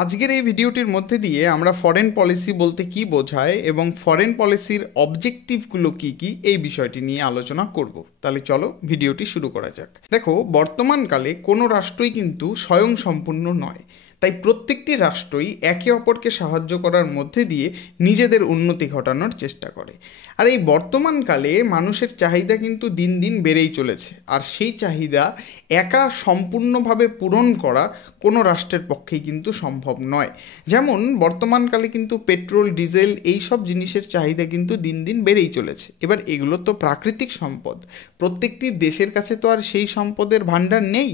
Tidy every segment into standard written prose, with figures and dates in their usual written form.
আজকের এই ভিডিওটির মধ্যে দিয়ে আমরা ফরেন পলিসি বলতে কি বোঝায় এবং ফরেন পলিসির অবজেক্টিভগুলো কি কি এই বিষয়টি নিয়ে আলোচনা করব। তাহলে চলো ভিডিওটি শুরু করা যাক। দেখো, বর্তমানকালে কোনো রাষ্ট্রই কিন্তু স্বয়ংসম্পূর্ণ নয়, তাই প্রত্যেকটি রাষ্ট্রই একে অপরকে সাহায্য করার মধ্যে দিয়ে নিজেদের উন্নতি ঘটানোর চেষ্টা করে। আর এই বর্তমানকালে মানুষের চাহিদা কিন্তু দিন দিন বেড়েই চলেছে, আর সেই চাহিদা একা সম্পূর্ণভাবে পূরণ করা কোনো রাষ্ট্রের পক্ষেই কিন্তু সম্ভব নয়। যেমন বর্তমানকালে কিন্তু পেট্রোল, ডিজেল এই সব জিনিসের চাহিদা কিন্তু দিন দিন বেড়েই চলেছে। এবার এগুলো তো প্রাকৃতিক সম্পদ, প্রত্যেকটি দেশের কাছে তো আর সেই সম্পদের ভাণ্ডার নেই।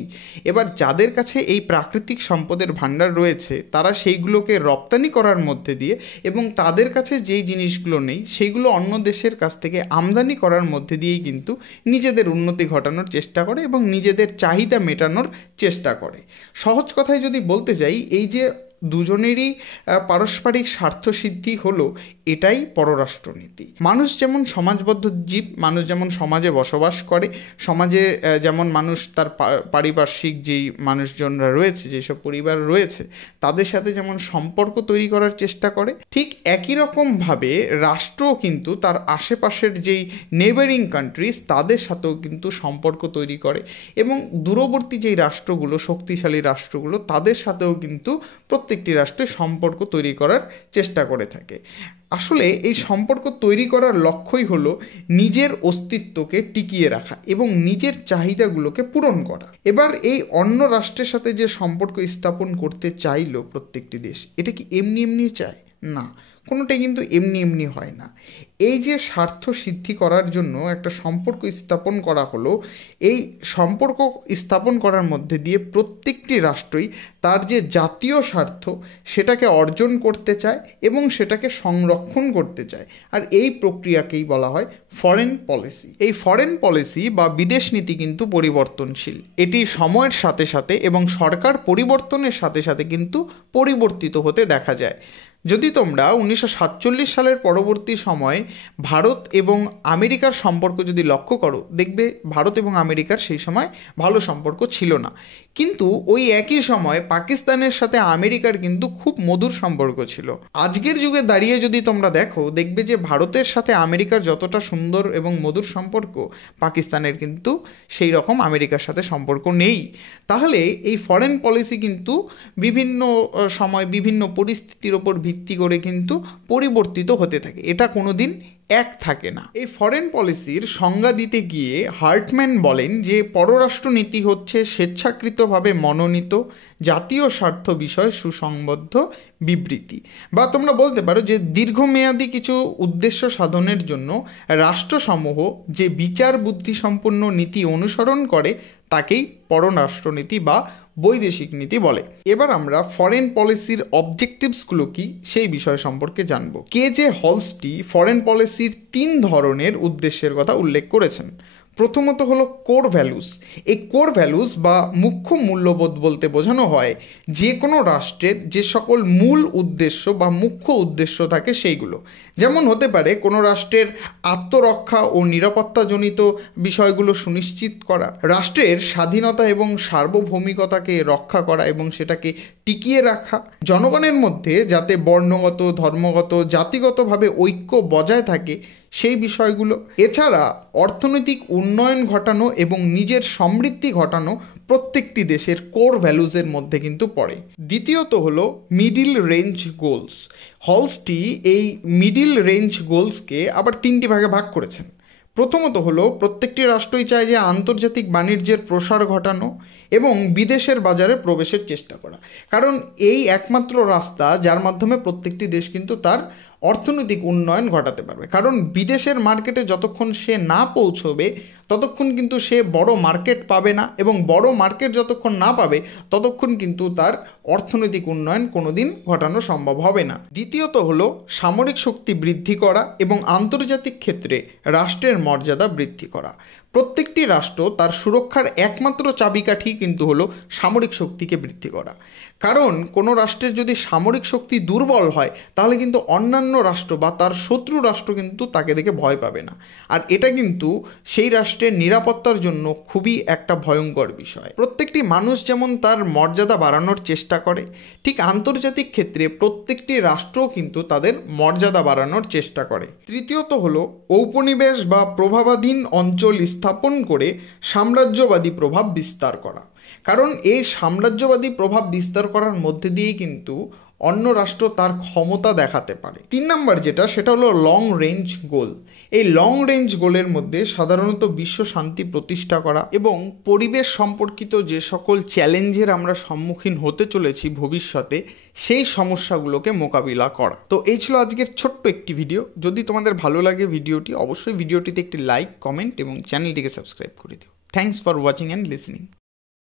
এবার যাদের কাছে এই প্রাকৃতিক সম্পদের ভাণ্ডার রয়েছে তারা সেইগুলোকে রপ্তানি করার মধ্যে দিয়ে এবং তাদের কাছে যেই জিনিসগুলো নেই সেইগুলো অন্য দেশের কাছ থেকে আমদানি করার মধ্যে দিয়েই কিন্তু নিজেদের উন্নতি ঘটানোর চেষ্টা করে এবং নিজেদের চাহিদা মেটানোর চেষ্টা করে। সহজ কথায় যদি বলতে যাই, এই যে দুজনেরই পারস্পরিক স্বার্থসিদ্ধি হলো, এটাই পররাষ্ট্রনীতি। মানুষ যেমন সমাজবদ্ধ জীব, মানুষ যেমন সমাজে বসবাস করে, সমাজে যেমন মানুষ তার পারিপার্শ্বিক যেই মানুষজনরা রয়েছে, যেসব পরিবার রয়েছে তাদের সাথে যেমন সম্পর্ক তৈরি করার চেষ্টা করে, ঠিক একই রকমভাবে রাষ্ট্রও কিন্তু তার আশেপাশের যেই নেইবারিং কান্ট্রিজ তাদের সাথেও কিন্তু সম্পর্ক তৈরি করে এবং দূরবর্তী যেই রাষ্ট্রগুলো, শক্তিশালী রাষ্ট্রগুলো, তাদের সাথেও কিন্তু প্রত্যেকটি রাষ্ট্রে সম্পর্ক তৈরি করার চেষ্টা করে থাকে। আসলে এই সম্পর্ক তৈরি করার লক্ষ্যই হলো নিজের অস্তিত্বকে টিকিয়ে রাখা এবং নিজের চাহিদাগুলোকে পূরণ করা। এবার এই অন্য রাষ্ট্রের সাথে যে সম্পর্ক স্থাপন করতে চাইলো প্রত্যেকটি দেশ, এটা কি এমনি এমনি চায়? না, কোনোটাই কিন্তু এমনি এমনি হয় না। এই যে স্বার্থ সিদ্ধি করার জন্য একটা সম্পর্ক স্থাপন করা হলো, এই সম্পর্ক স্থাপন করার মধ্যে দিয়ে প্রত্যেকটি রাষ্ট্রই তার যে জাতীয় স্বার্থ সেটাকে অর্জন করতে চায় এবং সেটাকে সংরক্ষণ করতে চায়। আর এই প্রক্রিয়াকেই বলা হয় ফরেন পলিসি। এই ফরেন পলিসি বা বিদেশ নীতি কিন্তু পরিবর্তনশীল, এটি সময়ের সাথে সাথে এবং সরকার পরিবর্তনের সাথে সাথে কিন্তু পরিবর্তিত হতে দেখা যায়। যদি তোমরা 1947 সালের পরবর্তী সময়ে ভারত এবং আমেরিকার সম্পর্ক যদি লক্ষ্য করো, দেখবে ভারত এবং আমেরিকার সেই সময় ভালো সম্পর্ক ছিল না, কিন্তু ওই একই সময় পাকিস্তানের সাথে আমেরিকার কিন্তু খুব মধুর সম্পর্ক ছিল। আজকের যুগে দাঁড়িয়ে যদি তোমরা দেখো, দেখবে যে ভারতের সাথে আমেরিকার যতটা সুন্দর এবং মধুর সম্পর্ক, পাকিস্তানের কিন্তু সেই রকম আমেরিকার সাথে সম্পর্ক নেই। তাহলে এই ফরেন পলিসি কিন্তু বিভিন্ন সময় বিভিন্ন পরিস্থিতির ওপর ভিত্তি করে কিন্তু পরিবর্তিত হতে থাকে, এটা কোনোদিন এক থাকে না। এই ফরেন পলিসির সংজ্ঞা দিতে গিয়ে হার্টম্যান বলেন যে পররাষ্ট্রনীতি হচ্ছে স্বেচ্ছাকৃতভাবে মনোনীত জাতীয় স্বার্থ বিষয়ে সুসংবদ্ধ বিবৃতি, বা তোমরা বলতে পারো যে দীর্ঘমেয়াদী কিছু উদ্দেশ্য সাধনের জন্য রাষ্ট্রসমূহ যে বিচার বুদ্ধিসম্পন্ন নীতি অনুসরণ করে তাকেই পররাষ্ট্রনীতি বা বৈদেশিক নীতি বলে। এবার আমরা ফরেন পলিসির অবজেক্টিভসগুলো কি সেই বিষয় সম্পর্কে জানব। কে.জে. হলস্টি ফরেন পলিসির 3 ধরনের উদ্দেশ্যের কথা উল্লেখ করেছেন। প্রথমত হলো কোর ভ্যালুস। এই কোর ভ্যালুস বা মুখ্য মূল্যবোধ বলতে বোঝানো হয় যে কোনো রাষ্ট্রের যে সকল মূল উদ্দেশ্য বা মুখ্য উদ্দেশ্য থাকে সেইগুলো। যেমন হতে পারে কোনো রাষ্ট্রের আত্মরক্ষা ও নিরাপত্তাজনিত বিষয়গুলো সুনিশ্চিত করা, রাষ্ট্রের স্বাধীনতা এবং সার্বভৌমিকতাকে রক্ষা করা এবং সেটাকে টিকিয়ে রাখা, জনগণের মধ্যে যাতে বর্ণগত, ধর্মগত, জাতিগতভাবে ঐক্য বজায় থাকে সেই বিষয়গুলো। এছাড়া অর্থনৈতিক উন্নয়ন ঘটানো এবং নিজের সমৃদ্ধি ঘটানো প্রত্যেকটি দেশের কোর ভ্যালুজের মধ্যে কিন্তু পড়ে। দ্বিতীয়ত হলো মিডিল রেঞ্জ গোলস। হলস্টি এই মিডিল রেঞ্জ গোলসকে আবার 3টি ভাগে ভাগ করেছেন। প্রথমত হলো প্রত্যেকটি রাষ্ট্রই চায় যে আন্তর্জাতিক বাণিজ্যের প্রসার ঘটানো এবং বিদেশের বাজারে প্রবেশের চেষ্টা করা, কারণ এই একমাত্র রাস্তা যার মাধ্যমে প্রত্যেকটি দেশ কিন্তু তার অর্থনৈতিক উন্নয়ন ঘটাতে পারবে। কারণ বিদেশের মার্কেটে যতক্ষণ সে না পৌঁছবে ততক্ষণ কিন্তু সে বড় মার্কেট পাবে না, এবং বড় মার্কেট যতক্ষণ না পাবে ততক্ষণ কিন্তু তার অর্থনৈতিক উন্নয়ন কোনোদিন ঘটানো সম্ভব হবে না। দ্বিতীয়ত হলো সামরিক শক্তি বৃদ্ধি করা এবং আন্তর্জাতিক ক্ষেত্রে রাষ্ট্রের মর্যাদা বৃদ্ধি করা। প্রত্যেকটি রাষ্ট্র তার সুরক্ষার একমাত্র চাবিকাঠি কিন্তু হলো সামরিক শক্তিকে বৃদ্ধি করা। কারণ কোনো রাষ্ট্রের যদি সামরিক শক্তি দুর্বল হয় তাহলে কিন্তু অন্যান্য রাষ্ট্র বা তার শত্রু রাষ্ট্র কিন্তু তাকে দেখে ভয় পাবে না, আর এটা কিন্তু সেই রাষ্ট্র রাষ্ট্রের নিরাপত্তার জন্য খুবই একটা ভয়ঙ্কর বিষয়। প্রত্যেকটি মানুষ যেমন তার মর্যাদা বাড়ানোর চেষ্টা করে, ঠিক আন্তর্জাতিক ক্ষেত্রে প্রত্যেকটি রাষ্ট্রও কিন্তু তাদের মর্যাদা বাড়ানোর চেষ্টা করে। তৃতীয়ত হলো ঔপনিবেশ বা প্রভাবাধীন অঞ্চল স্থাপন করে সাম্রাজ্যবাদী প্রভাব বিস্তার করা। কারণ এই সাম্রাজ্যবাদী প্রভাব বিস্তার করার মধ্যে দিয়েই কিন্তু অন্য রাষ্ট্র তার ক্ষমতা দেখাতে পারে। 3 নম্বর যেটা, সেটা হলো লং রেঞ্জ গোল। এই লং রেঞ্জ গোলের মধ্যে সাধারণত বিশ্ব শান্তি প্রতিষ্ঠা করা এবং পরিবেশ সম্পর্কিত যে সকল চ্যালেঞ্জের আমরা সম্মুখীন হতে চলেছি ভবিষ্যতে, সেই সমস্যাগুলোকে মোকাবিলা করা। তো এই ছিল আজকের ছোট্ট একটি ভিডিও। যদি তোমাদের ভালো লাগে ভিডিওটি, অবশ্যই ভিডিওটিতে একটি লাইক, কমেন্ট এবং চ্যানেলটিকে সাবস্ক্রাইব করে দিও। Thanks for watching and listening.